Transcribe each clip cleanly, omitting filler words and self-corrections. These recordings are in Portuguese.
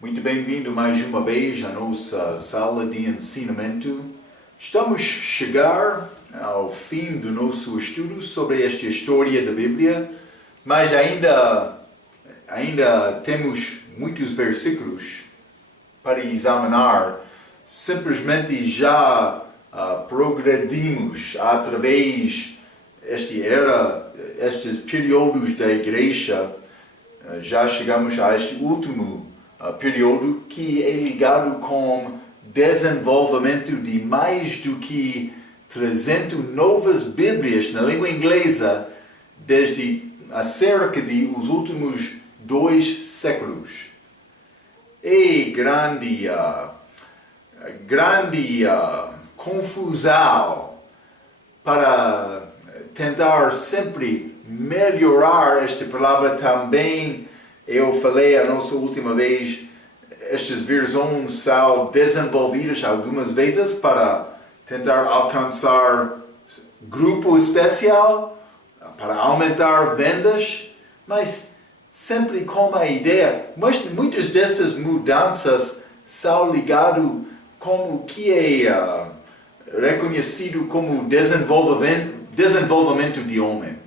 Muito bem-vindo mais uma vez à nossa sala de ensinamento. Estamos a chegar ao fim do nosso estudo sobre esta história da Bíblia, mas ainda temos muitos versículos para examinar. Simplesmente já progredimos através estes períodos da igreja. Já chegamos a este último período que é ligado com desenvolvimento de mais do que 300 novas Bíblias na língua inglesa desde acerca de os últimos 2 séculos. É grande confusão para tentar sempre melhorar esta palavra também. Eu falei a nossa última vez, estas versões são desenvolvidas algumas vezes para tentar alcançar grupo especial, para aumentar vendas, mas sempre com a ideia. Mas muitas destas mudanças são ligadas com o que é reconhecido como desenvolvimento de homem.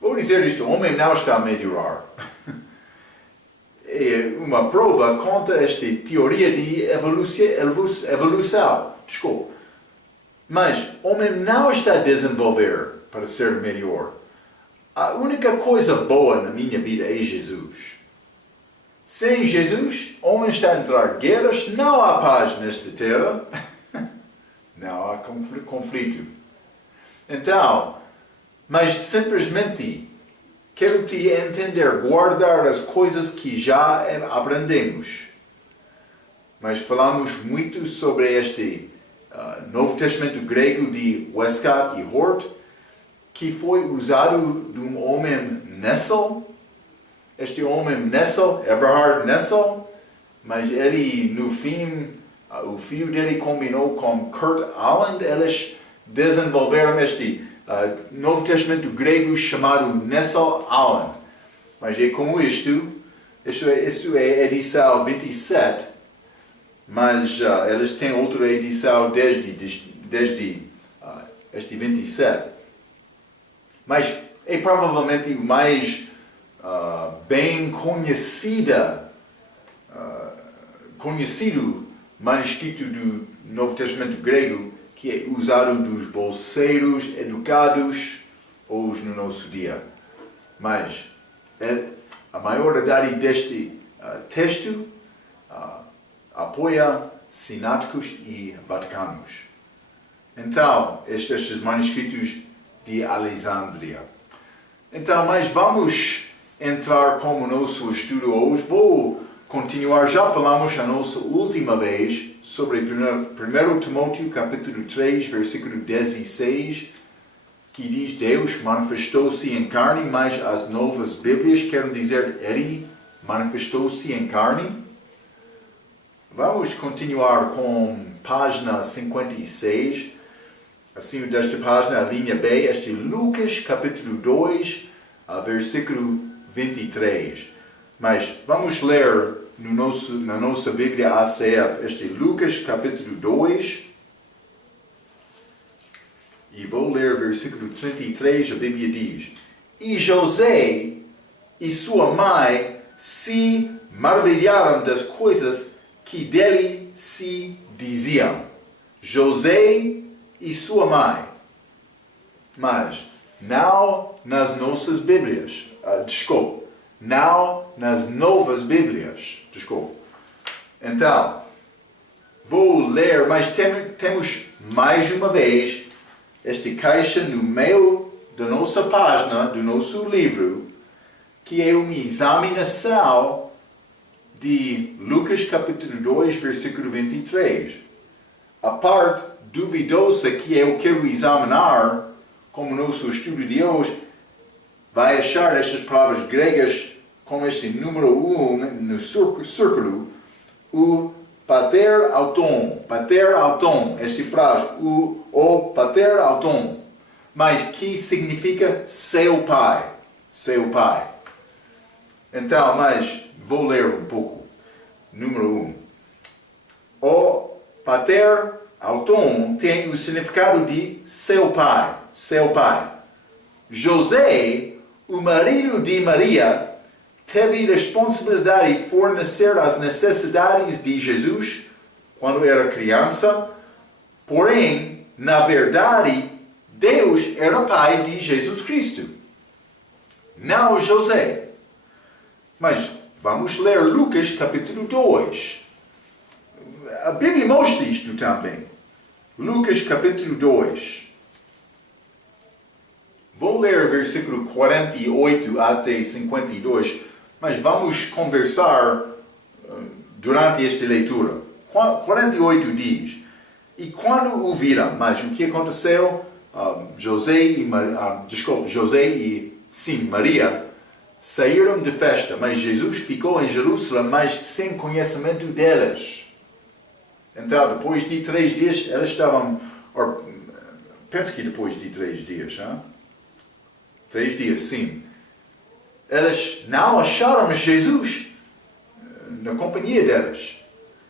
Vou dizer isto, o homem não está a melhorar. Uma prova contra esta teoria de evolução. Desculpa. Mas o homem não está a desenvolver para ser melhor. A única coisa boa na minha vida é Jesus. Sem Jesus, o homem está a entrar em guerras, não há paz nesta terra, não há conflito. Então, mas simplesmente quero te entender, guardar as coisas que já aprendemos. Mas falamos muito sobre este Novo Testamento grego de Westcott e Hort, que foi usado de um homem Nessel. Este homem Nessel, Eberhard Nessel, mas ele no fim, o filho dele combinou com Kurt Aland. Eles desenvolveram este Novo Testamento grego chamado Nessel Aland. Mas é como isto é edição 27, mas eles têm outra edição desde este 27. Mas é provavelmente o mais bem conhecido manuscrito do Novo Testamento grego, que é usado dos bolseiros educados hoje no nosso dia. Mas a maioridade deste texto apoia sináticos e vaticanos. Então, estes manuscritos de Alexandria. Então, mas vamos entrar com o nosso estudo hoje. Vou continuar, já falamos a nossa última vez sobre 1 Timóteo capítulo 3, versículo 16, que diz: Deus manifestou-se em carne, mas as novas Bíblias querem dizer Ele manifestou-se em carne. Vamos continuar com página 56. Acima desta página, a linha B, este Lucas capítulo 2, versículo 23. Mas vamos ler na nossa Bíblia ACF, este Lucas capítulo 2. E vou ler versículo 33, a Bíblia diz: E José e sua mãe se maravilharam das coisas que dele se diziam. José e sua mãe. Mas não nas nossas Bíblias. Não nas novas Bíblias. Então, vou ler, mas temos mais uma vez esta caixa no meio da nossa página, do nosso livro, que é uma examinação de Lucas capítulo 2, versículo 23. A parte duvidosa que eu quero examinar, como nosso estudo de hoje, vai achar estas palavras gregas com este número 1 no círculo, o pater auton, esta frase, o pater auton, mas que significa seu pai. Então, mas vou ler um pouco. número 1. O pater auton tem o significado de seu pai, seu pai. José, o marido de Maria, teve responsabilidade de fornecer as necessidades de Jesus quando era criança, porém, na verdade, Deus era pai de Jesus Cristo, não José. Mas vamos ler Lucas capítulo 2. A Bíblia mostra isto também. Lucas capítulo 2. Vou ler versículo 48 até 52, mas vamos conversar durante esta leitura. 48 diz: E quando o viram, mas o que aconteceu? José e Maria saíram de festa, mas Jesus ficou em Jerusalém, mas sem conhecimento delas. Então, depois de 3 dias, elas estavam... penso que depois de 3 dias, hein? 3 dias, sim. Elas não acharam Jesus na companhia delas.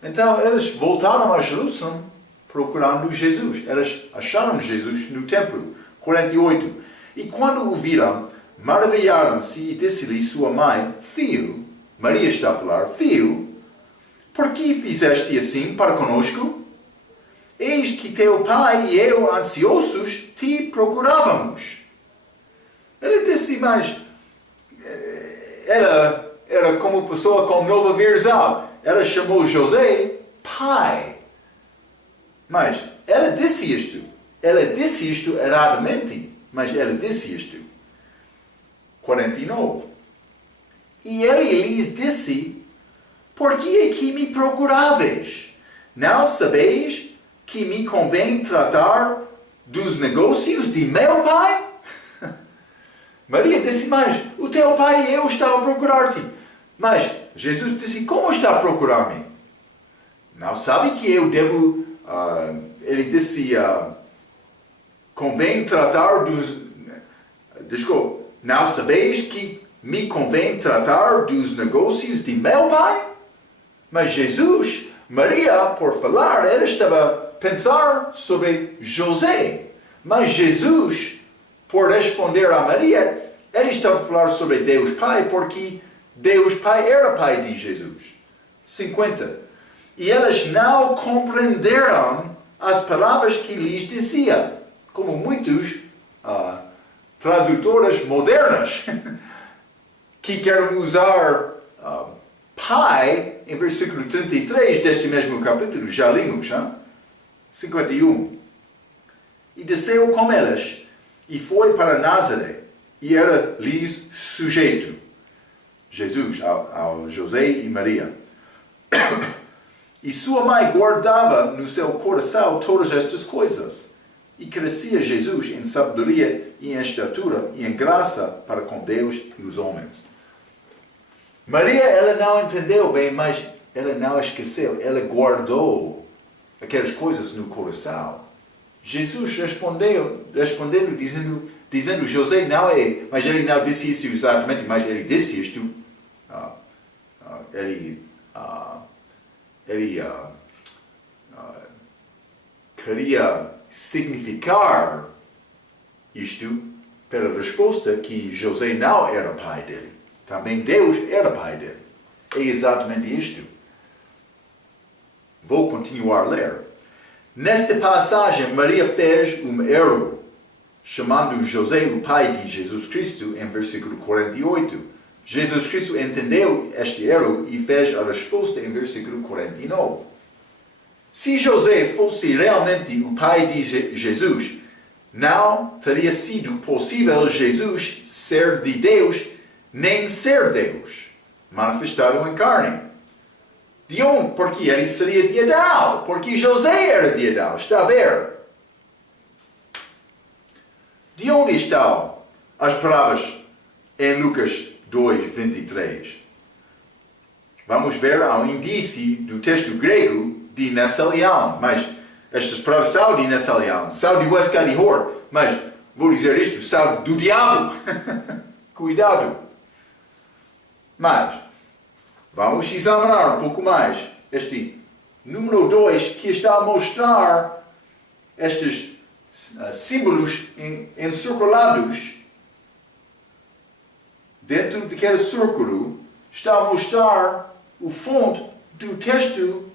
Então, elas voltaram a Jerusalém procurando Jesus. Elas acharam Jesus no templo. 48. E quando o viram, maravilharam-se e disse-lhe sua mãe: Filho, Maria está a falar, Filho, por que fizeste assim para conosco? Eis que teu pai e eu, ansiosos, te procurávamos. Ela disse, mas ela era como pessoa com nova versão. Ela chamou José pai. Mas ela disse isto. Ela disse isto erradamente, mas ela disse isto. 49. E ele lhes disse: Por que é que me procuráveis? Não sabeis que me convém tratar dos negócios de meu pai? Maria disse, mas o teu pai e eu estava a procurar-te. Mas Jesus disse, como está a procurar-me? Não sabe que eu devo... ele disse, convém tratar dos... Desculpa, não sabeis que me convém tratar dos negócios de meu pai? Mas Jesus, Maria, por falar, ela estava a pensar sobre José. Mas Jesus, por responder a Maria, ele estava a falar sobre Deus Pai, porque Deus Pai era pai de Jesus. 50. E elas não compreenderam as palavras que lhes dizia, como muitos tradutoras modernas que querem usar pai em versículo 33 deste mesmo capítulo, já lemos, 51. E desceu com elas, e foi para Nazaré, e era-lhes sujeito. Jesus, ao José e Maria. E sua mãe guardava no seu coração todas estas coisas. E crescia Jesus em sabedoria e em estatura e em graça para com Deus e os homens. Maria, ela não entendeu bem, mas ela não esqueceu. Ela guardou aquelas coisas no coração. Jesus respondendo, dizendo, José não é, mas ele não disse isso exatamente, mas ele disse isto. Ele queria significar isto pela resposta que José não era pai dele. Também Deus era pai dele. É exatamente isto. Vou continuar a ler. Nesta passagem, Maria fez um erro, chamando José o pai de Jesus Cristo, em versículo 48. Jesus Cristo entendeu este erro e fez a resposta em versículo 49. Se José fosse realmente o pai de Jesus, não teria sido possível Jesus ser de Deus, nem ser Deus, manifestado em carne. De onde? Porque ele seria de Adão, porque José era de Adão, está a ver? De onde estão as palavras em Lucas 2:23? Vamos ver ao indício do texto grego de Nessalião, mas estas palavras são de Nessalião, são de Westcott, mas vou dizer isto, são do diabo. Cuidado. Mas Vamos examinar um pouco mais este número 2, que está a mostrar estes símbolos encirculados dentro daquele círculo. Está a mostrar o fonte do texto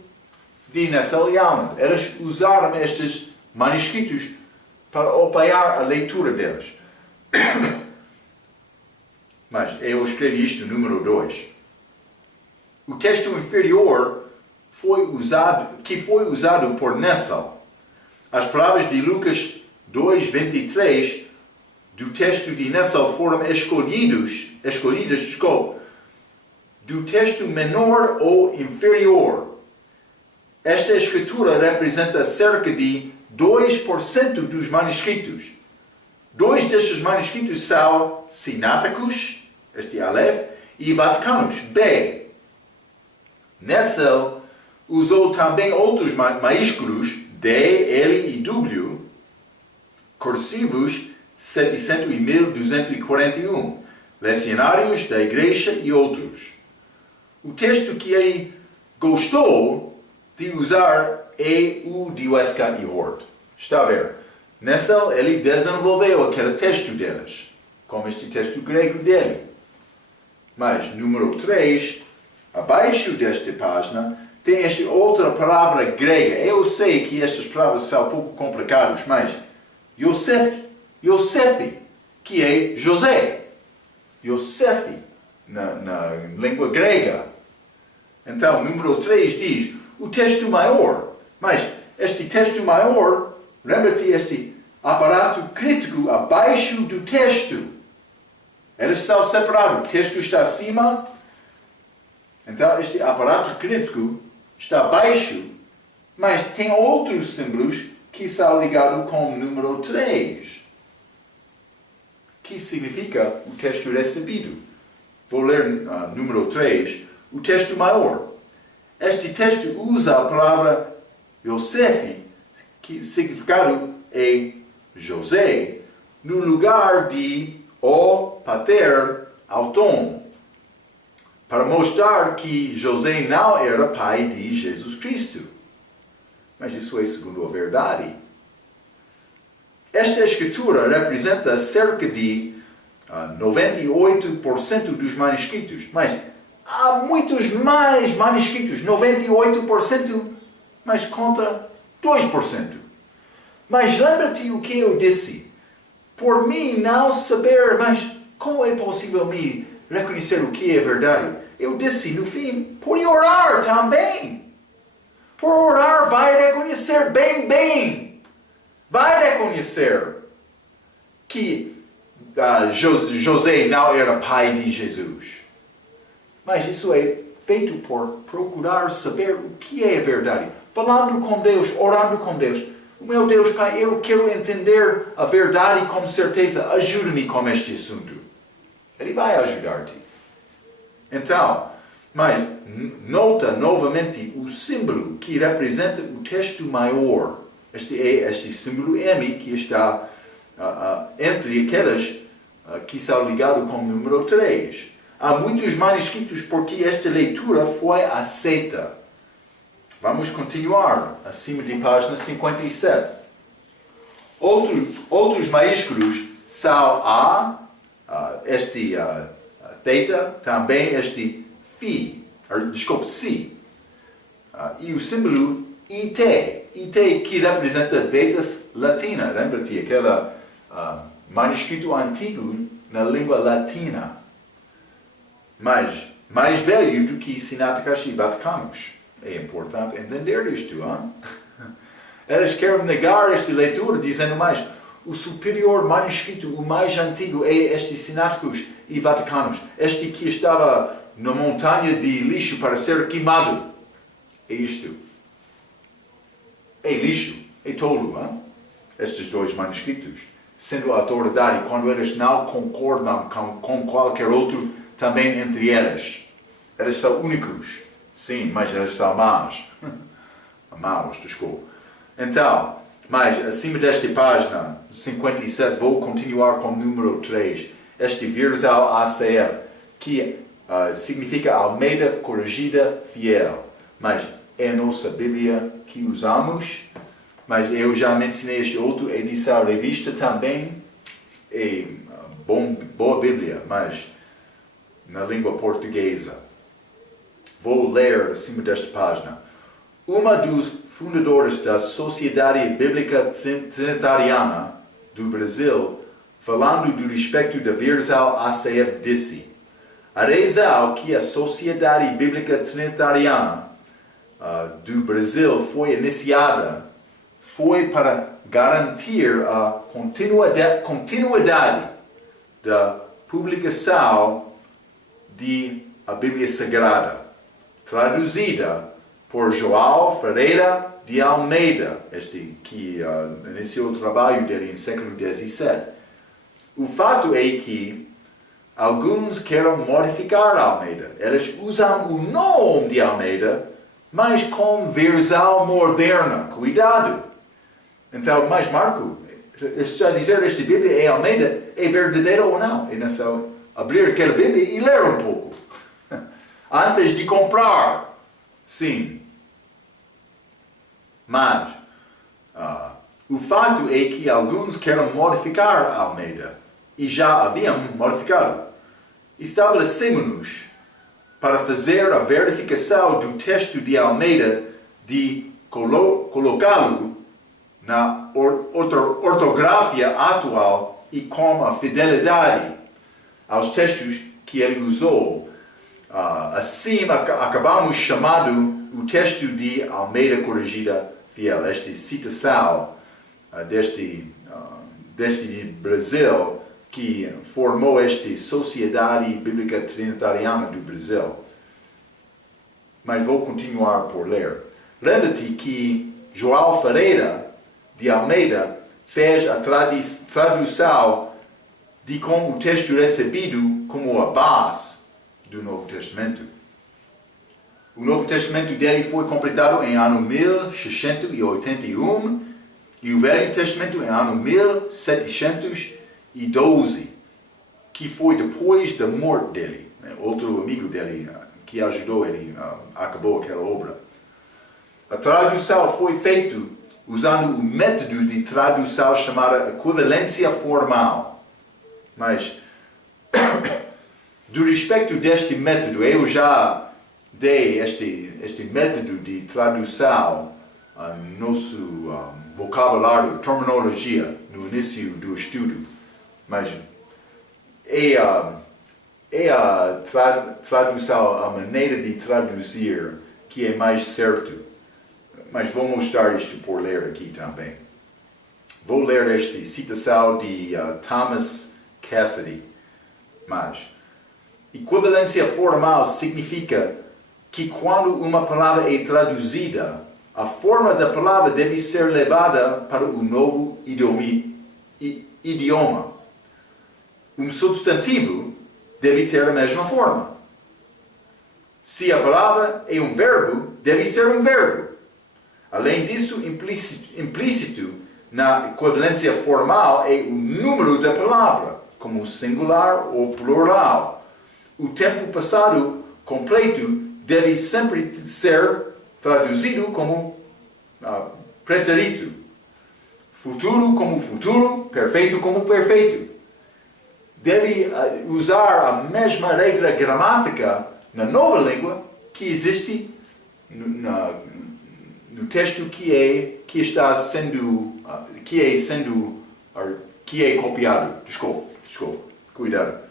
de Nessel e Allen. Eles usaram estes manuscritos para apoiar a leitura deles. Mas eu escrevi isto no número 2. O texto inferior foi usado por Nessel. As palavras de Lucas 2:23 do texto de Nessel foram escolhidas do texto menor ou inferior. Esta escritura representa cerca de 2% dos manuscritos. 2 destes manuscritos são sináticos, este Aleph, e vaticanos, B. Nessel usou também outros maiúsculos, D, L e W, cursivos 700 e 1241, lecionários da igreja e outros. O texto que ele gostou de usar é o de Westcott e Hort. Está a ver? Nessel, ele desenvolveu aquele texto deles, como este texto grego dele. Mas, número 3, abaixo desta página, tem esta outra palavra grega. Eu sei que estas palavras são um pouco complicadas, mas Yosef, que é José. Yosef, na língua grega. Então, número 3 diz, o texto maior. Mas, este texto maior, lembra-te este aparato crítico abaixo do texto. Eles estão separados. O texto está acima. Então, este aparato crítico está abaixo, mas tem outros símbolos que são ligados com o número 3, que significa o texto recebido. Vou ler número 3, o texto maior. Este texto usa a palavra Yosef, que significado é José, no lugar de o pater auton, para mostrar que José não era pai de Jesus Cristo. Mas isso é segundo a verdade. Esta escritura representa cerca de 98% dos manuscritos. Mas há muitos mais manuscritos, 98%, mas contra 2%. Mas lembra-te o que eu disse. Por mim não saber, mas como é possível me reconhecer o que é verdade? Eu disse no fim, por orar também. Por orar vai reconhecer bem. Vai reconhecer que José não era pai de Jesus. Mas isso é feito por procurar saber o que é verdade. Falando com Deus, orando com Deus. Meu Deus, Pai, eu quero entender a verdade com certeza. Ajuda-me com este assunto. Ele vai ajudar-te. Então, mas nota novamente o símbolo que representa o texto maior. Este é este símbolo M que está entre aqueles que são ligados com o número 3. Há muitos manuscritos porque esta leitura foi aceita. Vamos continuar acima de página 57. Outros maiúsculos são este θ, também este Φ, Si. E o símbolo IT que representa Vetus Latina. Lembra-te aquele manuscrito antigo na língua latina, mas mais velho do que sináticos e vaticanos. É importante entender isto. Eles querem negar esta leitura, dizendo mais, o superior manuscrito, o mais antigo, é este sináticos e vaticanos. Este que estava na montanha de lixo para ser queimado. É isto. É lixo. É tolo. Estes dois manuscritos. Sendo a autoridade, quando eles não concordam com qualquer outro, também entre eles. Eles são únicos. Sim, mas eles são maus. Maus, desculpa. Então, mas acima desta página 57, vou continuar com o número 3. Este vírus ao ACF, que significa Almeida Corrigida Fiel, mas é a nossa Bíblia que usamos, mas eu já mencionei este outro edição revista também, é boa Bíblia, mas na língua portuguesa. Vou ler acima desta página. Uma dos fundadores da Sociedade Bíblica Trinitariana do Brasil, falando do respeito da Virzal ACF, disse: a razão que a Sociedade Bíblica Trinitariana do Brasil foi iniciada foi para garantir a continuidade da publicação de a Bíblia Sagrada, traduzida por João Ferreira de Almeida, este que iniciou o trabalho dele em século XVII. O fato é que alguns querem modificar Almeida. Eles usam o nome de Almeida, mas com versão moderna. Cuidado! Então, mas Marco, está a dizer esta Bíblia é Almeida, é verdadeira ou não? É só abrir aquela Bíblia e ler um pouco. Antes de comprar. Sim. Mas, o fato é que alguns querem modificar Almeida. E já haviam modificado. Estabelecemos-nos para fazer a verificação do texto de Almeida de colocá-lo na ortografia atual e com a fidelidade aos textos que ele usou. Assim, acabamos chamando o texto de Almeida Corrigida Fiel, esta citação deste de Brasil, que formou esta Sociedade Bíblica Trinitariana do Brasil. Mas vou continuar por ler. Lembra-te que João Ferreira de Almeida fez a tradução de como o texto recebido como a base do Novo Testamento. O Novo Testamento dele foi completado em ano 1681 e o Velho Testamento em ano 1712, que foi depois da morte dele. Outro amigo dele que ajudou ele, acabou aquela obra. A tradução foi feita usando o método de tradução chamado equivalência formal. Mas, do respeito deste método, eu já dei este método de tradução no nosso vocabulário, terminologia, no início do estudo. Mas é a tradução, a maneira de traduzir que é mais certo. Mas vou mostrar isto por ler aqui também. Vou ler esta citação de Thomas Cassidy. Mas equivalência formal significa que quando uma palavra é traduzida, a forma da palavra deve ser levada para o novo idioma. Um substantivo deve ter a mesma forma. Se a palavra é um verbo, deve ser um verbo. Além disso, implícito na equivalência formal é o número da palavra, como singular ou plural. O tempo passado completo deve sempre ser traduzido como pretérito. Futuro como futuro, perfeito como perfeito. Deve usar a mesma regra gramática na nova língua que existe no texto que é copiado. Desculpa, cuidado.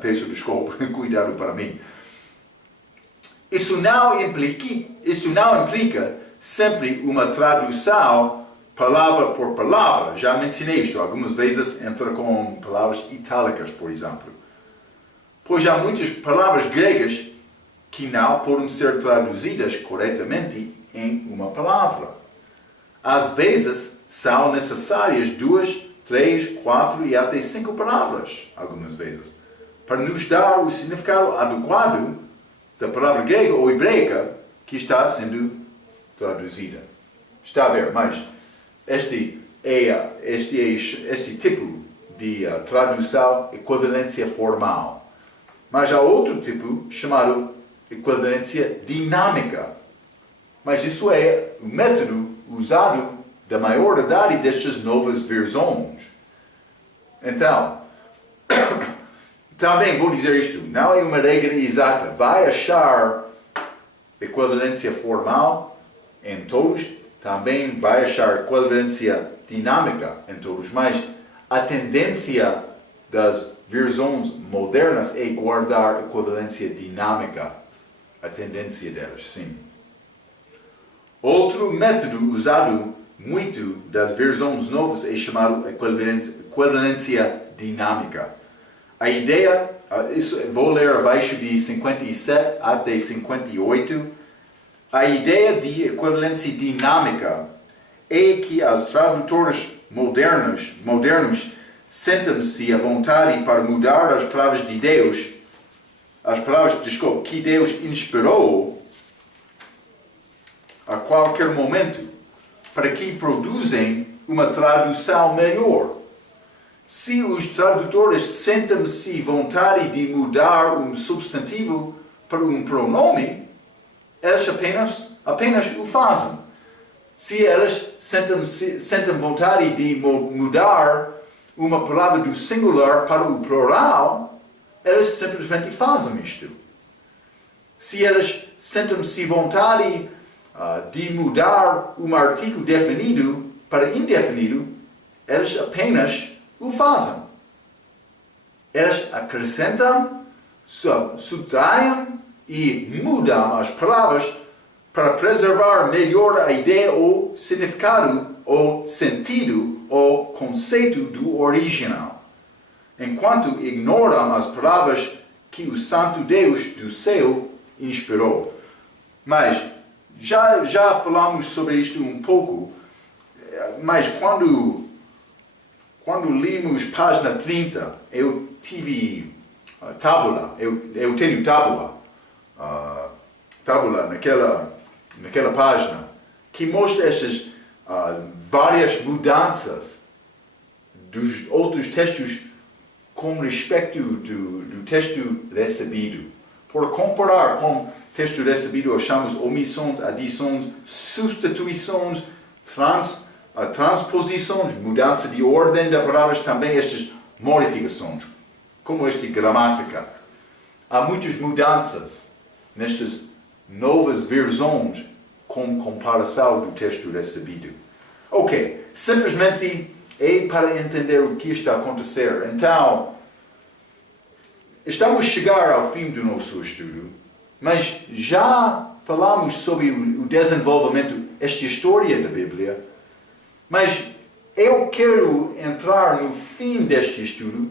Peço desculpa, cuidado para mim. Isso não implica sempre uma tradução palavra por palavra. Já mencionei isto. Algumas vezes entra com palavras itálicas, por exemplo. Pois há muitas palavras gregas que não podem ser traduzidas corretamente em uma palavra. Às vezes são necessárias 2, 3, 4 e até 5 palavras, algumas vezes, para nos dar o significado adequado da palavra grega ou hebraica que está sendo traduzida. Está a ver, mas este tipo de tradução equivalência formal. Mas há outro tipo chamado equivalência dinâmica. Mas isso é o método usado da maioridade destas novas versões. Então, também vou dizer isto, não é uma regra exata. Vai achar equivalência formal em todos, também vai achar equivalência dinâmica em todos, mas a tendência das versões modernas é guardar equivalência dinâmica. A tendência delas, sim. Outro método usado muito das versões novas é chamado equivalência dinâmica. A ideia, vou ler abaixo de 57 até 58, a ideia de equivalência dinâmica é que as tradutoras modernos sentem-se à vontade para mudar as palavras de Deus, que Deus inspirou a qualquer momento, para que produzem uma tradução melhor. Se os tradutores sentem-se vontade de mudar um substantivo para um pronome, eles apenas o fazem. Se eles sentem vontade de mudar uma palavra do singular para o plural, eles simplesmente fazem isto. Se eles sentem-se vontade de mudar um artigo definido para indefinido, eles apenas o fazem. Eles acrescentam, subtraem e mudam as palavras para preservar melhor a ideia ou significado ou sentido ou conceito do original, enquanto ignoram as palavras que o Santo Deus do céu inspirou. Mas já falamos sobre isto um pouco, mas quando limos página 30, eu tive tábula, eu tenho tábula naquela página, que mostra estas várias mudanças dos outros textos com respeito do texto recebido. Por comparar com o texto recebido, achamos omissões, adições, substituições, transposições, mudança de ordem de palavras, também estas modificações, como esta gramática. Há muitas mudanças nestas novas versões com comparação do texto recebido. Ok, simplesmente é para entender o que está a acontecer. Então, estamos a chegar ao fim do nosso estudo, mas já falamos sobre o desenvolvimento, esta história da Bíblia, mas eu quero entrar no fim deste estudo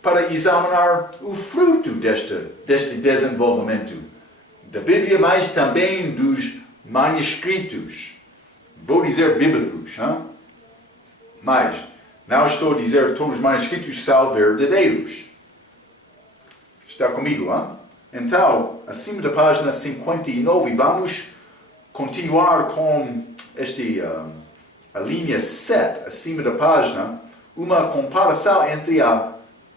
para examinar o fruto deste desenvolvimento da Bíblia, mas também dos manuscritos. Vou dizer bíblicos, mas não estou a dizer todos os manuscritos são verdadeiros. Está comigo, Então, acima da página 59, vamos continuar com a linha 7, acima da página, uma comparação entre a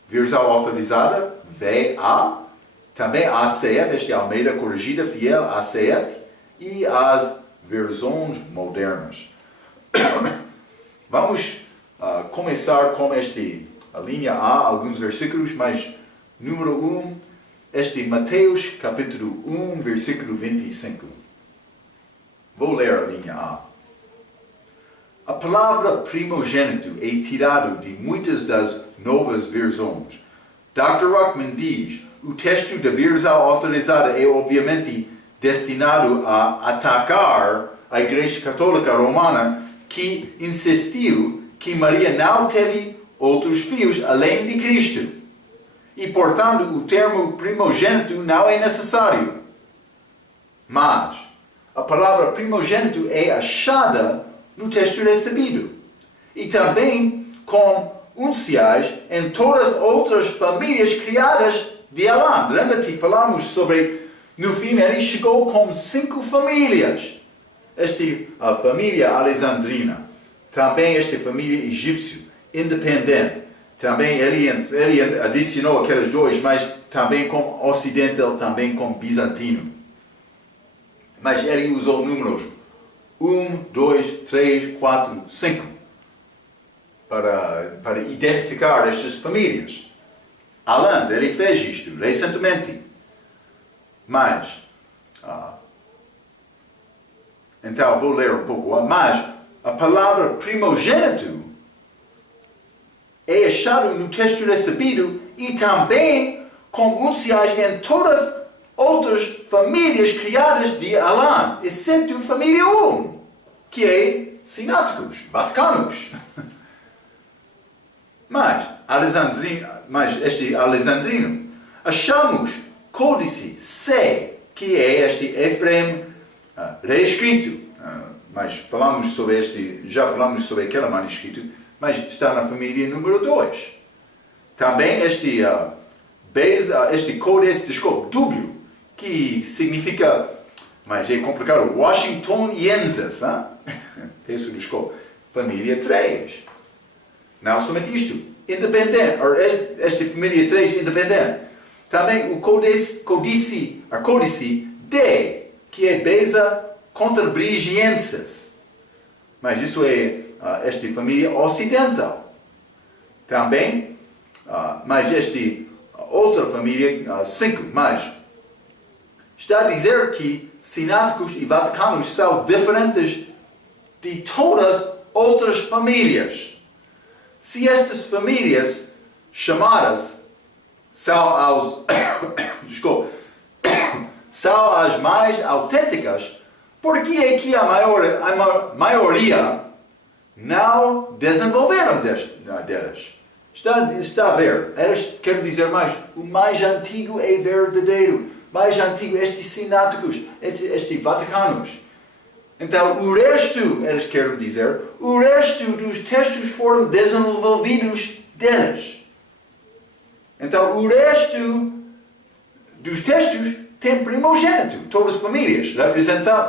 versão autorizada, VA, também a ACF, esta é a Almeida Corrigida Fiel, ACF, e as versões modernas. Vamos começar com a linha A, alguns versículos, mas número 1, Mateus capítulo 1, versículo 25. Vou ler a linha A. A palavra primogênito é tirada de muitas das novas versões. Dr. Ruckman diz, o texto da versão autorizada é obviamente destinado a atacar a Igreja Católica Romana, que insistiu que Maria não teve outros filhos além de Cristo. E, portanto, o termo primogênito não é necessário. Mas a palavra primogênito é achada no texto recebido. E também com unciais em todas as outras famílias criadas de Elã. Lembra-te, falamos sobre, no fim, ele chegou com 5 famílias. A família alexandrina. Também esta família egípcia, independente. Também ele adicionou aqueles dois, mas também como ocidental, também como bizantino. Mas ele usou números 1, 2, 3, 4, 5 para identificar estas famílias. Alan, ele fez isto recentemente. Mas, então vou ler um pouco. Mas a palavra primogênito é achado no texto recebido e também com uniciais em todas as outras famílias criadas de Alan, exceto família 1, que é sináticos, vaticanos. Mas este alexandrino, achamos códice C, que é este Efrem reescrito. Mas já falamos sobre aquele manuscrito, mas está na família número 2. Também este códice, W, que significa, mas é complicado, Washingtonienses, texto do escopo, família 3. Não somente isto, independente, esta família 3 independente. Também o códice D, que é Beza Conterbrigienses. Mas isso é esta família ocidental. Também, mas esta outra família, 5, mas está a dizer que sináticos e vaticanos são diferentes de todas as outras famílias. Se estas famílias chamadas são são as mais autênticas, por que é que a maioria não desenvolveram delas? Está a ver? Elas querem dizer mais, o mais antigo é verdadeiro, mais antigo estes sináticos, estes vaticanos. Então, o resto, eles querem dizer, o resto dos textos foram desenvolvidos deles. Então, o resto dos textos tem primogênito. Todas as famílias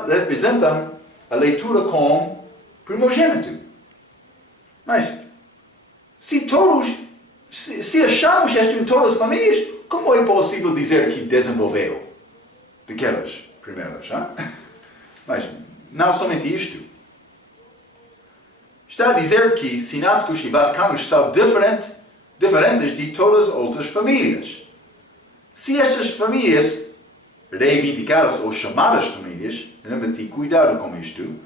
representam a leitura como primogênito. Mas, se achamos isto em todas as famílias, como é possível dizer que desenvolveu daquelas primeiras? Mas, não somente isto. Está a dizer que sináticos e vaticanos são diferentes de todas as outras famílias. Se estas famílias, reivindicadas ou chamadas famílias, lembra-te, cuidado com isto,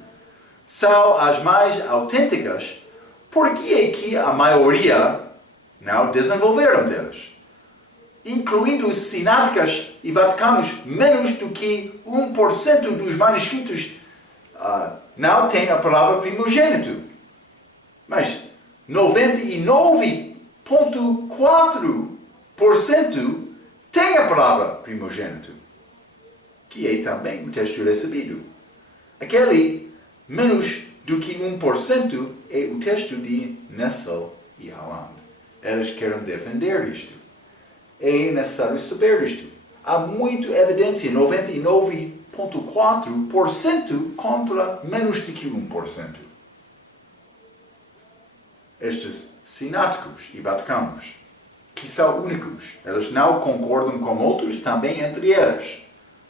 são as mais autênticas, por que é que a maioria não desenvolveram delas? Incluindo os sináticos e vaticanos, menos do que 1% dos manuscritos não tem a palavra primogênito. Mas 99,4% tem a palavra primogênito, que é também o texto recebido. Aquele menos do que 1% é o texto de Nessel e Haaland. Eles querem defender isto. É necessário saber isto. Há muita evidência, 99,4% contra menos do que 1%. Estes sináticos e vaticanos, que são únicos, eles não concordam com outros também entre eles.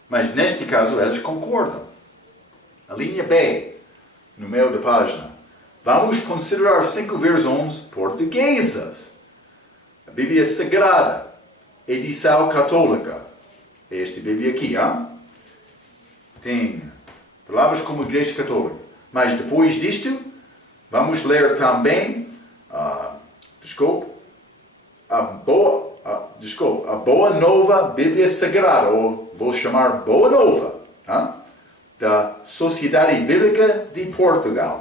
Mas neste caso eles concordam. A linha B, no meio da página. Vamos considerar 5 versões portuguesas. A Bíblia Sagrada, edição católica. Esta Bíblia aqui, tem palavras como Igreja Católica. Mas depois disto, vamos ler também, a Boa Nova Bíblia Sagrada, ou vou chamar Boa Nova, da Sociedade Bíblica de Portugal,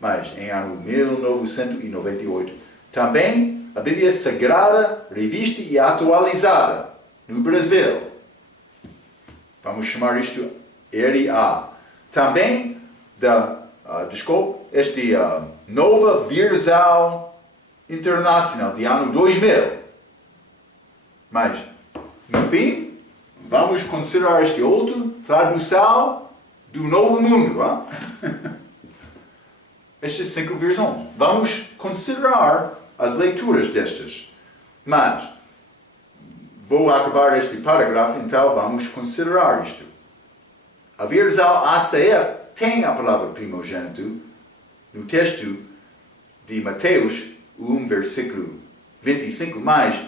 mas em ano 1998. Também a Bíblia Sagrada, revista e atualizada no Brasil. Vamos chamar isto RA. Também nova versão internacional de ano 2000. Mas, no fim, vamos considerar este outro tradução do Novo Mundo. Estas 5 versões. Vamos considerar as leituras destas. Mas, vou acabar este parágrafo, então vamos considerar isto. A versão ACF tem a palavra primogênito no texto de Mateus 1, versículo 25, mas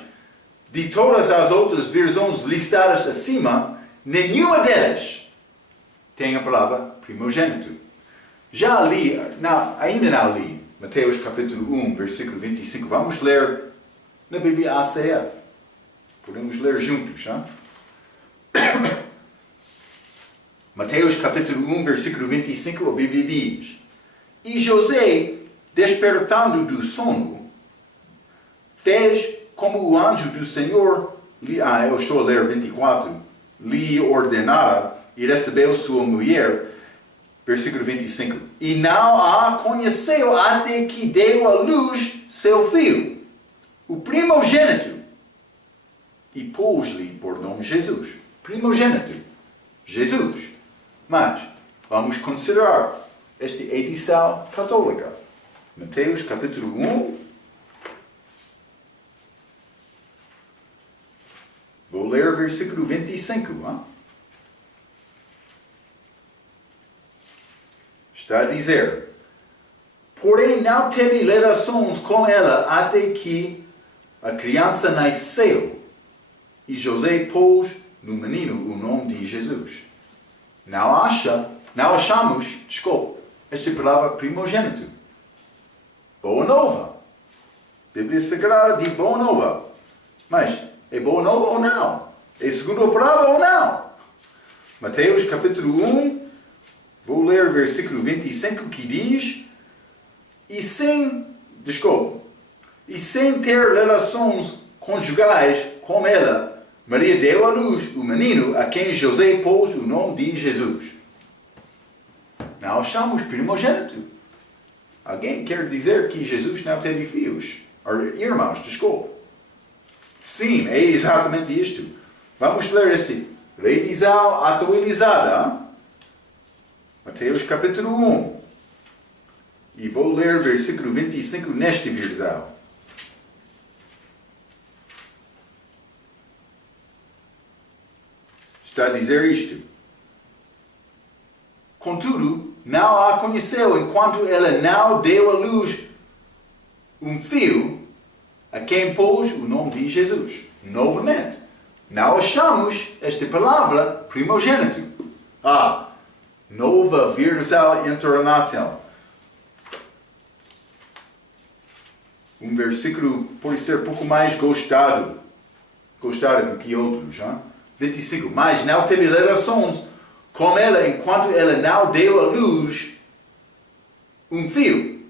de todas as outras versões listadas acima, nenhuma delas tem a palavra primogênito. Já li, ainda não li, Mateus capítulo 1, versículo 25. Vamos ler na Bíblia ACF. Podemos ler juntos, hein? Mateus capítulo 1, versículo 25, a Bíblia diz: E José, despertando do sono, fez como o anjo do Senhor, eu estou a ler 24, lhe ordenara, e recebeu sua mulher, versículo 25, e não a conheceu até que deu à luz seu filho, o primogênito, e pôs-lhe por nome Jesus. Primogênito, Jesus. Mas, vamos considerar esta edição católica. Mateus capítulo 1. Vou ler o versículo 25. Hein? Está a dizer: Porém não teve relações com ela até que a criança nasceu, e José pôs no menino o nome de Jesus. Não achamos, esta palavra primogênito. Boa nova. Bíblia Sagrada de boa nova. Mas é boa nova ou não? É segunda palavra ou não? Mateus capítulo 1, vou ler o versículo 25 que diz: E sem ter relações conjugais com ela, Maria deu à luz o menino a quem José pôs o nome de Jesus. Não achamos primogênito. Alguém quer dizer que Jesus não teve filhos? Ou irmãos, Sim, é exatamente isto. Vamos ler este revisão atualizada. Mateus capítulo 1. E vou ler versículo 25 nesta versão. Está a dizer isto: Contudo, não a conheceu enquanto ela não deu à luz um filho a quem pôs o nome de Jesus. Novamente, não achamos esta palavra primogênito. Nova versão internacional. Um versículo pode ser um pouco mais gostado do que outros. 25. Mas não teve relações com ela enquanto ela não deu à luz um filho.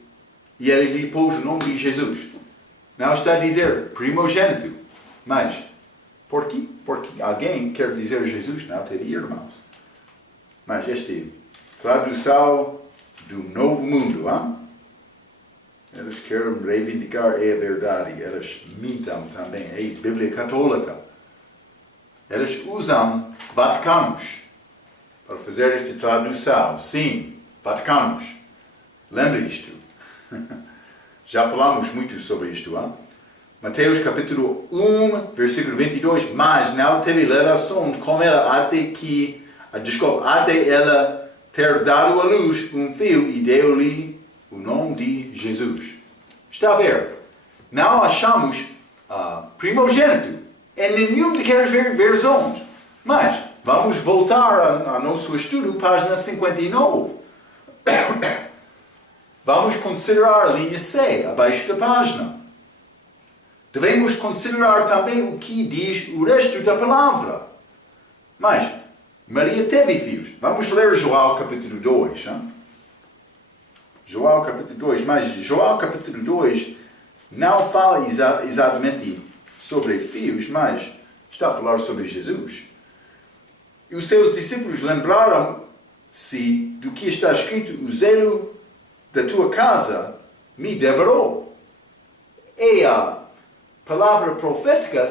E ele lhe pôs o nome de Jesus. Não está a dizer primogênito. Mas, por quê? Porque alguém quer dizer Jesus não teve irmãos. Mas esta tradução do Novo Mundo, eles querem reivindicar a verdade. Eles mintam também. É a Bíblia Católica. Eles usam Vaticanos para fazer esta tradução. Sim, Vaticanos. Lembra isto? Já falamos muito sobre isto. Mateus capítulo 1, versículo 22. Mas não teve relações com ela até ela ter dado à luz um filho e deu-lhe o nome de Jesus. Está a ver? Não achamos primogênito em nenhum daquelas versões. Mas vamos voltar ao nosso estudo, página 59. Vamos considerar a linha C, abaixo da página. Devemos considerar também o que diz o resto da palavra. Mas Maria teve filhos. Vamos ler João capítulo 2. João capítulo 2. Mas João capítulo 2 não fala exatamente sobre filhos, mas está a falar sobre Jesus. E os seus discípulos lembraram-se do que está escrito: o zelo da tua casa me devorou. É a palavra profética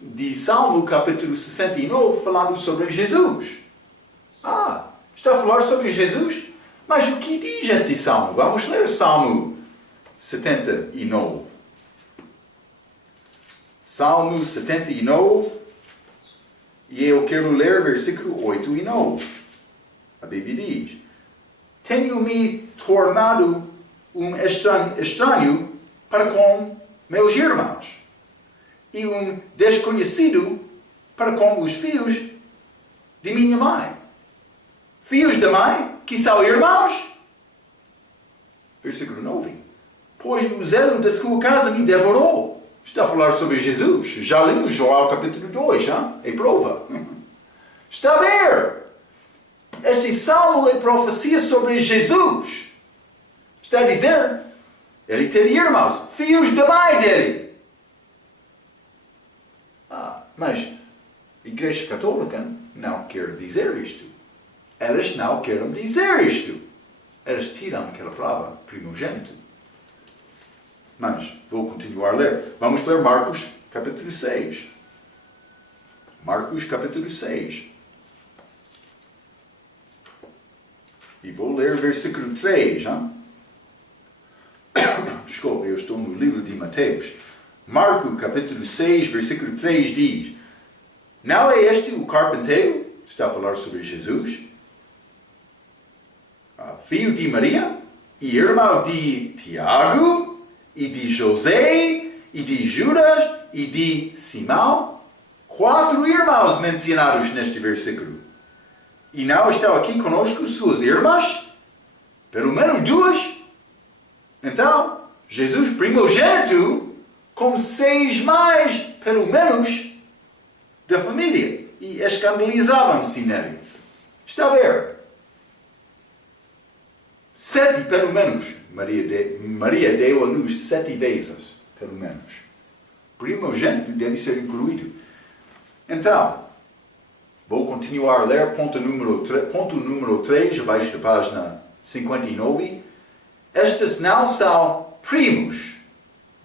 de Salmo capítulo 69 falando sobre Jesus. Está a falar sobre Jesus? Mas o que diz este Salmo? Vamos ler Salmo 79. Salmo 79, e eu quero ler versículo 8 e 9. A Bíblia diz: tenho-me tornado um estranho para com meus irmãos, e um desconhecido para com os filhos de minha mãe. Filhos da mãe, que são irmãos. Versículo 9. Pois o zelo da tua casa me devorou. Está a falar sobre Jesus. Já lemos João capítulo 2, hein? É prova. Está a ver? Este salmo é profecia sobre Jesus. Está a dizer, ele teve irmãos, filhos da mãe dele. Mas a Igreja Católica não quer dizer isto. Elas não querem dizer isto. Elas tiram aquela palavra, primogênito. Mas vou continuar a ler. Vamos ler Marcos capítulo 6. Marcos capítulo 6. E vou ler versículo 3. Hein? Desculpa, eu estou no livro de Mateus. Marcos capítulo 6, versículo 3 diz: não é este o carpinteiro? Está a falar sobre Jesus. Filho de Maria, e irmão de Tiago, e de José, e de Judas, e de Simão. 4 irmãos mencionados neste versículo. E não estão aqui conosco suas irmãs? Pelo menos 2. Então, Jesus primogênito, com 6 mais, pelo menos, da família. E escandalizavam-se nele. Está a ver? 7 pelo menos. Maria deu a luz 7 vezes, pelo menos. Primogênito deve ser incluído. Então, vou continuar a ler ponto número 3, abaixo da página 59. Estes não são primos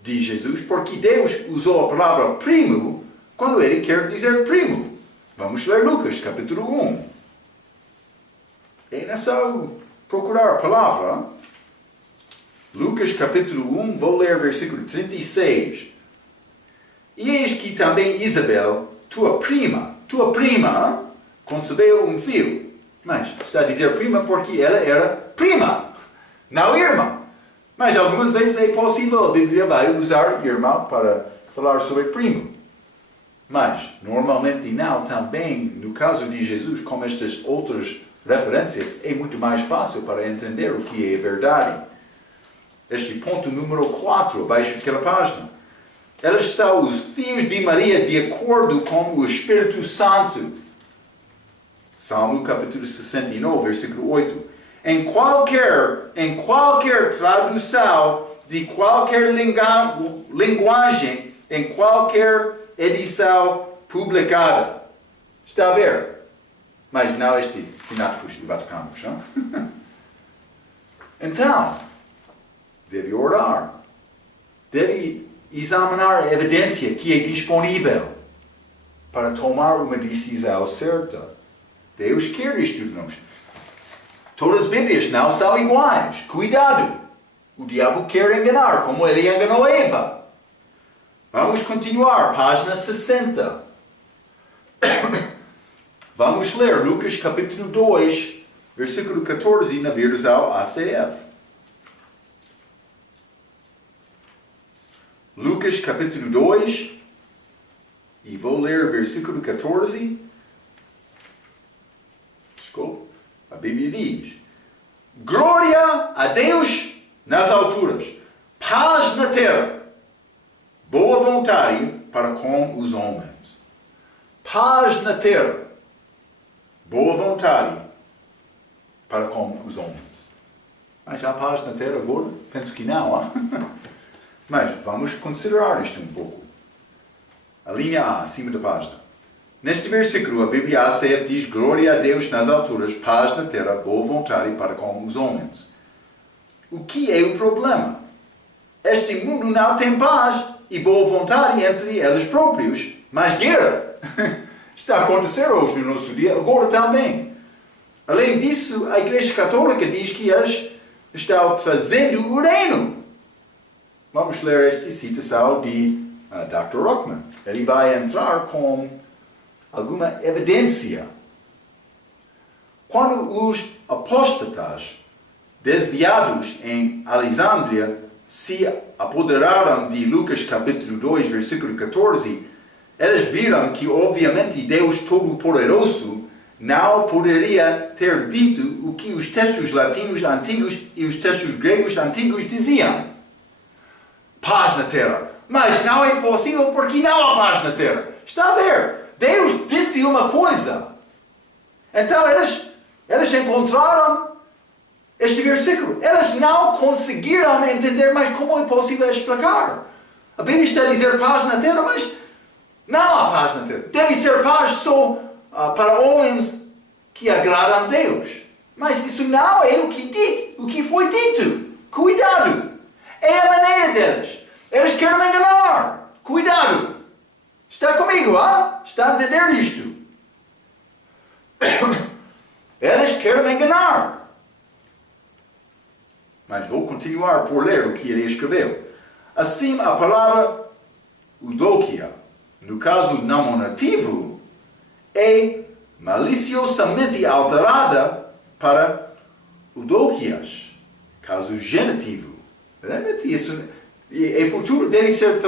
de Jesus, porque Deus usou a palavra primo quando ele quer dizer primo. Vamos ler Lucas, capítulo 1. É nessa procurar a palavra. Lucas, capítulo 1, vou ler versículo 36. E eis que também Isabel, tua prima, concebeu um filho. Mas está a dizer prima porque ela era prima, não irmã. Mas algumas vezes é possível, a Bíblia vai usar irmão para falar sobre primo. Mas, normalmente não, também, no caso de Jesus, como estas outras referências, é muito mais fácil para entender o que é verdade. Este ponto número 4, abaixo daquela página. Elas são os filhos de Maria de acordo com o Espírito Santo. Salmo capítulo 69, versículo 8. Em qualquer tradução de qualquer linguagem, em qualquer edição publicada. Está a ver? Mas não este sináticos e vaticanos, não? Então, deve orar. Deve examinar a evidência que é disponível para tomar uma decisão certa. Deus quer isto de nós. Todas as Bíblias não são iguais. Cuidado! O diabo quer enganar, como ele enganou Eva. Vamos continuar, página 60. Vamos ler Lucas capítulo 2, versículo 14, na versão ACF. Lucas capítulo 2, e vou ler versículo 14. Desculpa, a Bíblia diz: glória a Deus nas alturas, paz na terra, boa vontade para com os homens. Paz na terra, boa vontade para com os homens. Mas há paz na terra agora? Penso que não, hein? Mas vamos considerar isto um pouco. A linha A, acima da página. Neste versículo, a Bíblia ACF diz: glória a Deus nas alturas, paz na terra, boa vontade para com os homens. O que é o problema? Este mundo não tem paz e boa vontade entre eles próprios, mas guerra. Está a acontecer hoje no nosso dia, agora também. Além disso, a Igreja Católica diz que eles estão trazendo o reino. Vamos ler esta citação de Dr. Ruckman. Ele vai entrar com alguma evidência. Quando os apóstatas desviados em Alexandria se apoderaram de Lucas capítulo 2, versículo 14, eles viram que, obviamente, Deus Todo-Poderoso não poderia ter dito o que os textos latinos antigos e os textos gregos antigos diziam. Paz na terra. Mas não é possível porque não há paz na terra. Está a ver? Deus disse uma coisa. Então eles encontraram este versículo. Eles não conseguiram entender, mas como é possível explicar? A Bíblia está a dizer paz na terra, mas não há paz na terra. Deve ser paz só para homens que agradam a Deus. Mas isso não é o que foi dito. Cuidado! É a maneira deles. Eles querem me enganar. Cuidado! Está comigo, ah? Está a entender isto? Eles querem me enganar. Mas vou continuar por ler o que ele escreveu. Assim, a palavra Eudokia, no caso nominativo, é maliciosamente alterada para Eudokias, caso genitivo. Lembra-te isso? É futuro, deve ser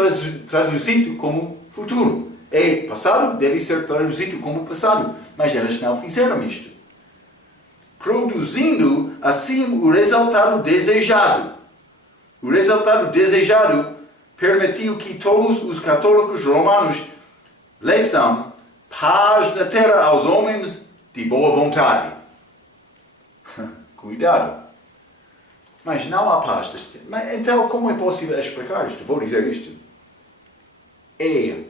traduzido como futuro. É passado, deve ser traduzido como passado. Mas eles não fizeram isto. Produzindo, assim, o resultado desejado. O resultado desejado permitiu que todos os católicos romanos leçam paz na terra aos homens de boa vontade. Cuidado. Mas não há paz. Então, como é possível explicar isto? Vou dizer isto. É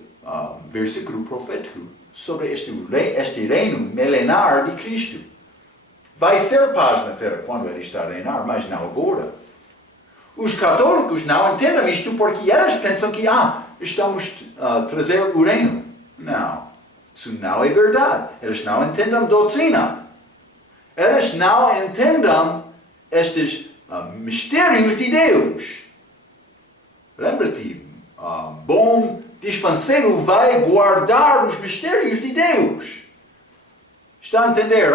versículo profético sobre este reino milenar de Cristo. Vai ser paz na terra quando ele está a reinar, mas não agora. Os católicos não entendem isto porque eles pensam que estamos a trazer o reino. Não. Isso não é verdade. Eles não entendem doutrina. Eles não entendem estes mistérios de Deus. Lembra-te, bom dispenseiro vai guardar os mistérios de Deus. Está a entender,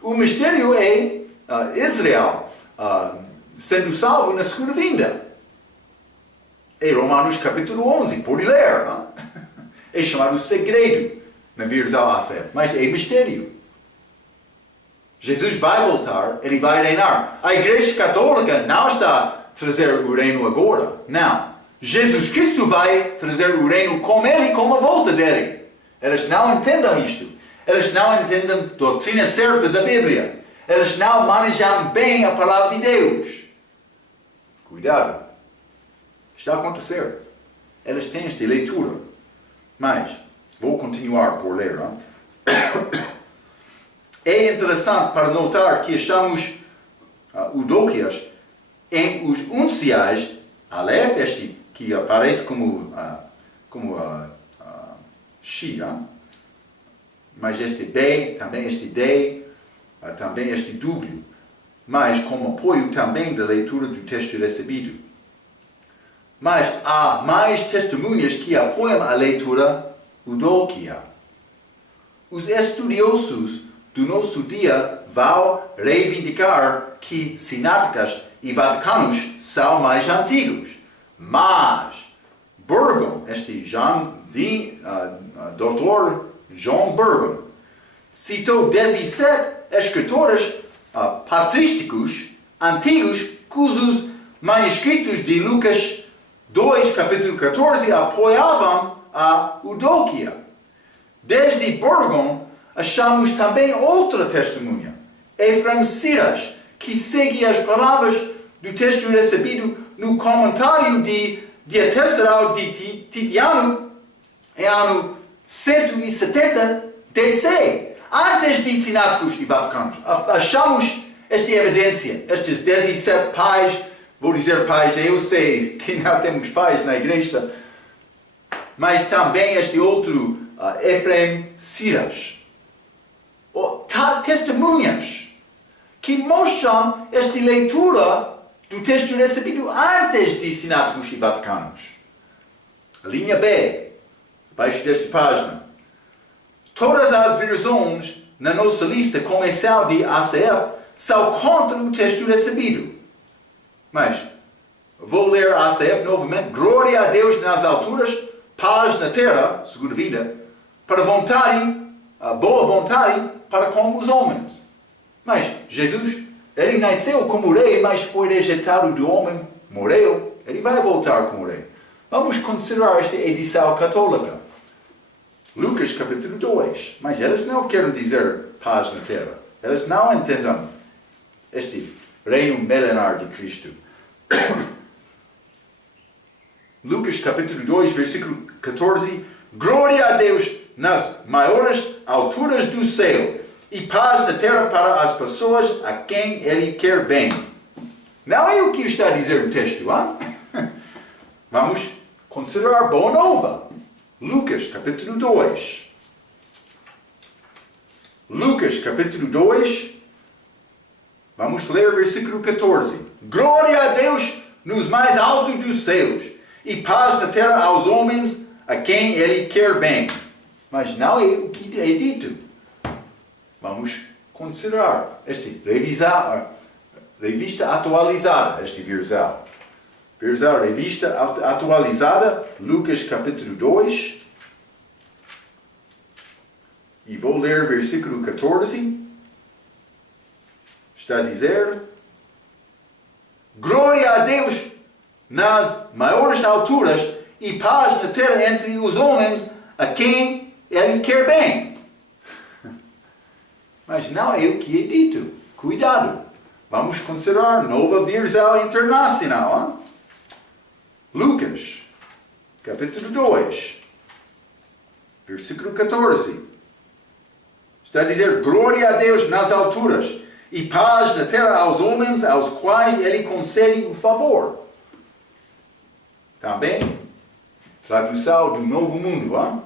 O mistério é Israel sendo salvo na segunda vinda. É Romanos capítulo 11, pode ler. É chamado segredo na versão ACF, mas é mistério. Jesus vai voltar, ele vai reinar. A Igreja Católica não está a trazer o reino agora. Não. Jesus Cristo vai trazer o reino com ele e com a volta dele. Eles não entendem isto. Eles não entendem a doutrina certa da Bíblia. Eles não manejam bem a palavra de Deus. Cuidado. Está a acontecer. Eles têm esta leitura. Mas, vou continuar por ler. É interessante para notar que achamos Eudokias em os unciais, Aleph, este que aparece como Shi, mas este D, também este D, também este W, mas como apoio também da leitura do texto recebido. Mas há mais testemunhas que apoiam a leitura Eudokia. Os estudiosos do nosso dia vão reivindicar que sináticas e vaticanos são mais antigos. Mas Burgon, Dr. John Burgon, citou 17 escritores patrísticos antigos cujos manuscritos de Lucas 2, capítulo 14, apoiavam a Eudokia. Desde Burgon, achamos também outra testemunha, Efrem Siras, que segue as palavras do texto recebido no comentário de Diatessaral de Titiano, em ano 170 DC, antes de sináticos e vaticanos. Achamos esta evidência, estes 17 pais, vou dizer pais, eu sei que não temos pais na igreja, mas também este outro Efrem Siras. Testemunhas que mostram esta leitura do texto recebido antes de sináticos e vaticanos. Linha B, abaixo desta página. Todas as versões na nossa lista comercial de ACF são contra o texto recebido. Mas, vou ler ACF novamente. Glória a Deus nas alturas, paz na terra, segunda vinda, para vontade, a boa vontade para com os homens. Mas Jesus, ele nasceu como rei, mas foi rejeitado do homem, morreu, ele vai voltar como rei. Vamos considerar esta edição católica. Lucas capítulo 2. Mas eles não querem dizer paz na terra. Eles não entendem este reino milenar de Cristo. Lucas capítulo 2, versículo 14. Glória a Deus nas maiores alturas do céu e paz na terra para as pessoas a quem Ele quer bem. Não é o que está a dizer o texto, hein? Vamos considerar boa nova. Lucas capítulo 2. Lucas capítulo 2. Vamos ler versículo 14. Glória a Deus nos mais altos dos céus e paz na terra aos homens a quem Ele quer bem. Mas não é o que é dito. Vamos considerar revista atualizada, este versão. Versão revista atualizada, Lucas capítulo 2. E vou ler versículo 14. Está a dizer: glória a Deus nas maiores alturas e paz na terra entre os homens a quem Ele quer bem. Mas não é o que é dito. Cuidado. Vamos considerar nova versão internacional. Hein? Lucas, capítulo 2, versículo 14. Está a dizer: glória a Deus nas alturas e paz na terra aos homens aos quais Ele concede o favor. Também, tradução do Novo Mundo. Hein?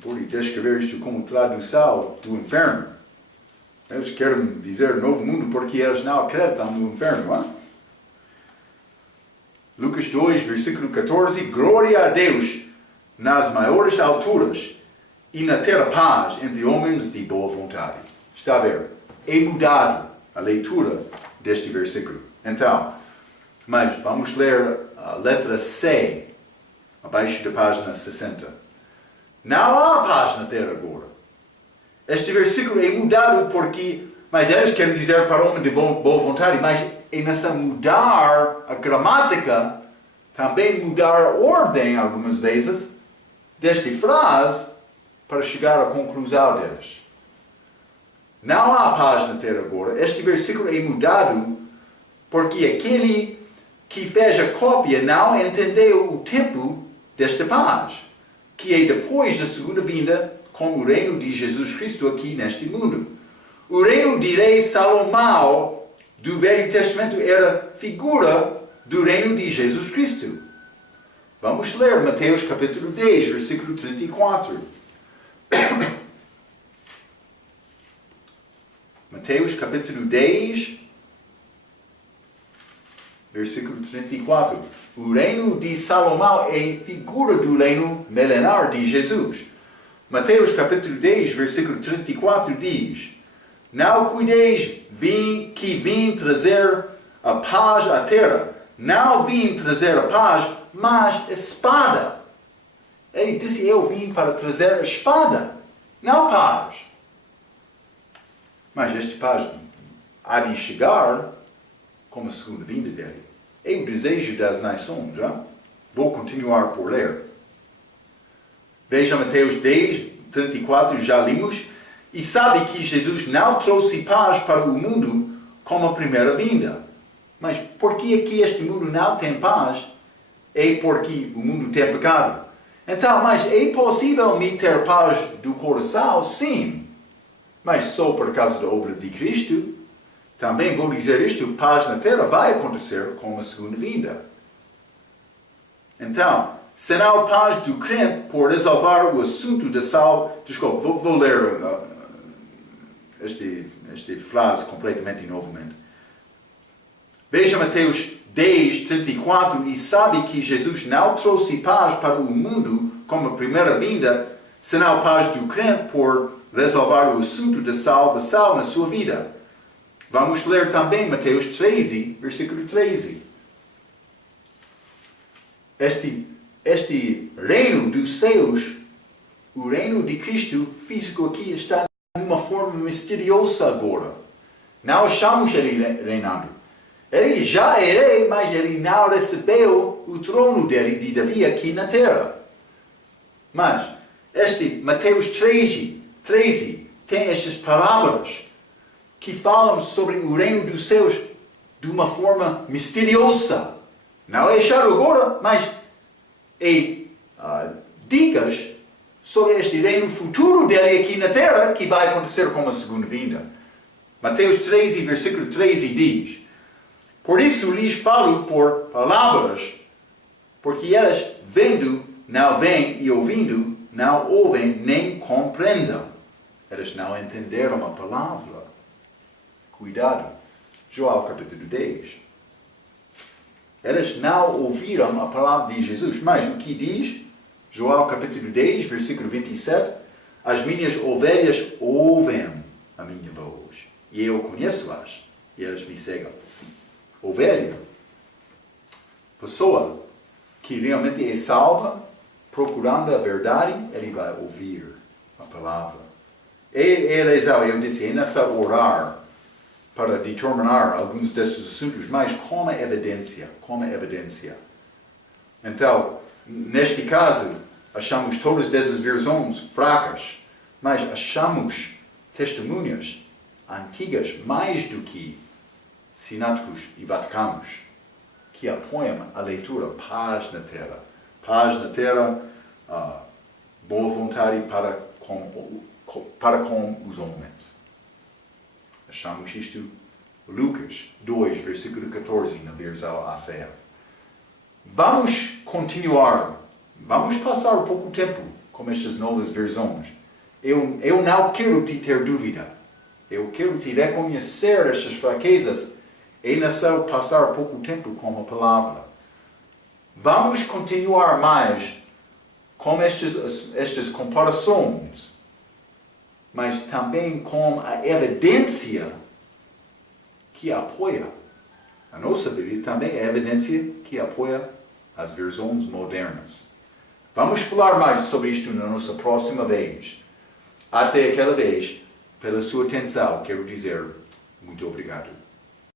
Pode descrever isto como tradução do inferno. Eles querem dizer Novo Mundo porque eles não acreditam no inferno. Hein? Lucas 2, versículo 14. Glória a Deus nas maiores alturas e na terra paz entre homens de boa vontade. Está a ver? É mudado a leitura deste versículo. Então, mas vamos ler a letra C, abaixo da página 60. Não há paz na terra agora. Este versículo é mudado porque, mas eles querem dizer para o homem de boa vontade, mas é nessa mudar a gramática, também mudar a ordem algumas vezes, desta frase, para chegar à conclusão deles. Não há paz na terra agora. Este versículo é mudado porque aquele que fez a cópia não entendeu o tempo desta paz, que é depois da segunda vinda, como o reino de Jesus Cristo aqui neste mundo. O reino de rei Salomão do Velho Testamento era figura do reino de Jesus Cristo. Vamos ler Mateus capítulo 10, versículo 34. Mateus capítulo 10, versículo 34. O reino de Salomão é figura do reino milenar de Jesus. Mateus capítulo 10, versículo 34 diz: não cuideis que vim trazer a paz à terra. Não vim trazer a paz, mas espada. Ele disse: eu vim para trazer a espada, não paz. Mas este paz há de chegar como a segunda vinda dele. É o desejo das nações. Já? Vou continuar por ler. Veja Mateus 10, 34, já limos. E sabe que Jesus não trouxe paz para o mundo como a primeira vinda. Mas porque aqui este mundo não tem paz? É porque o mundo tem pecado. Então, mas é possível me ter paz do coração? Sim. Mas só por causa da obra de Cristo. Também vou dizer isto, paz na terra vai acontecer com a segunda vinda. Então, se não há paz do crente por resolver o assunto da salvação... Desculpa, vou ler esta frase completamente novamente. Veja Mateus 10, 34, e sabe que Jesus não trouxe paz para o mundo como a primeira vinda, senão paz do crente por resolver o assunto da salvação na sua vida. Vamos ler também Mateus 13, versículo 13. Este reino dos céus, o reino de Cristo físico aqui, está de uma forma misteriosa agora. Não achamos ele reinando. Ele já é rei, mas ele não recebeu o trono dele de Davi aqui na terra. Mas este Mateus 13 tem estas parábolas que falam sobre o reino dos céus de uma forma misteriosa. Não é achado agora, mas é dicas sobre este reino futuro dele aqui na terra que vai acontecer com a segunda vinda. Mateus 13, versículo 13 diz: por isso lhes falo por palavras, porque elas vendo não veem e ouvindo não ouvem nem compreendem. Elas não entenderam a palavra. Cuidado. João capítulo 10. Elas não ouviram a palavra de Jesus. Mas o que diz? João capítulo 10, versículo 27. As minhas ovelhas ouvem a minha voz. E eu conheço-as. E elas me seguem. Ovelha. Pessoa que realmente é salva, procurando a verdade, ele vai ouvir a palavra. Eu disse, é necessário orar para determinar alguns destes assuntos, mas como evidência. Então, neste caso, achamos todas essas versões fracas, mas achamos testemunhas antigas mais do que sináticos e vaticanos, que apoiam a leitura paz na terra. Paz na terra, boa vontade para com os homens. Achamos isto Lucas 2, versículo 14, na versão ACF. Vamos continuar. Vamos passar um pouco tempo com estas novas versões. Eu não quero te ter dúvida. Eu quero te reconhecer estas fraquezas. É necessário passar pouco tempo com a palavra. Vamos continuar mais com estas comparações, mas também com a evidência que apoia. A nossa Bíblia também é evidência que apoia as versões modernas. Vamos falar mais sobre isto na nossa próxima vez. Até aquela vez, pela sua atenção, quero dizer muito obrigado.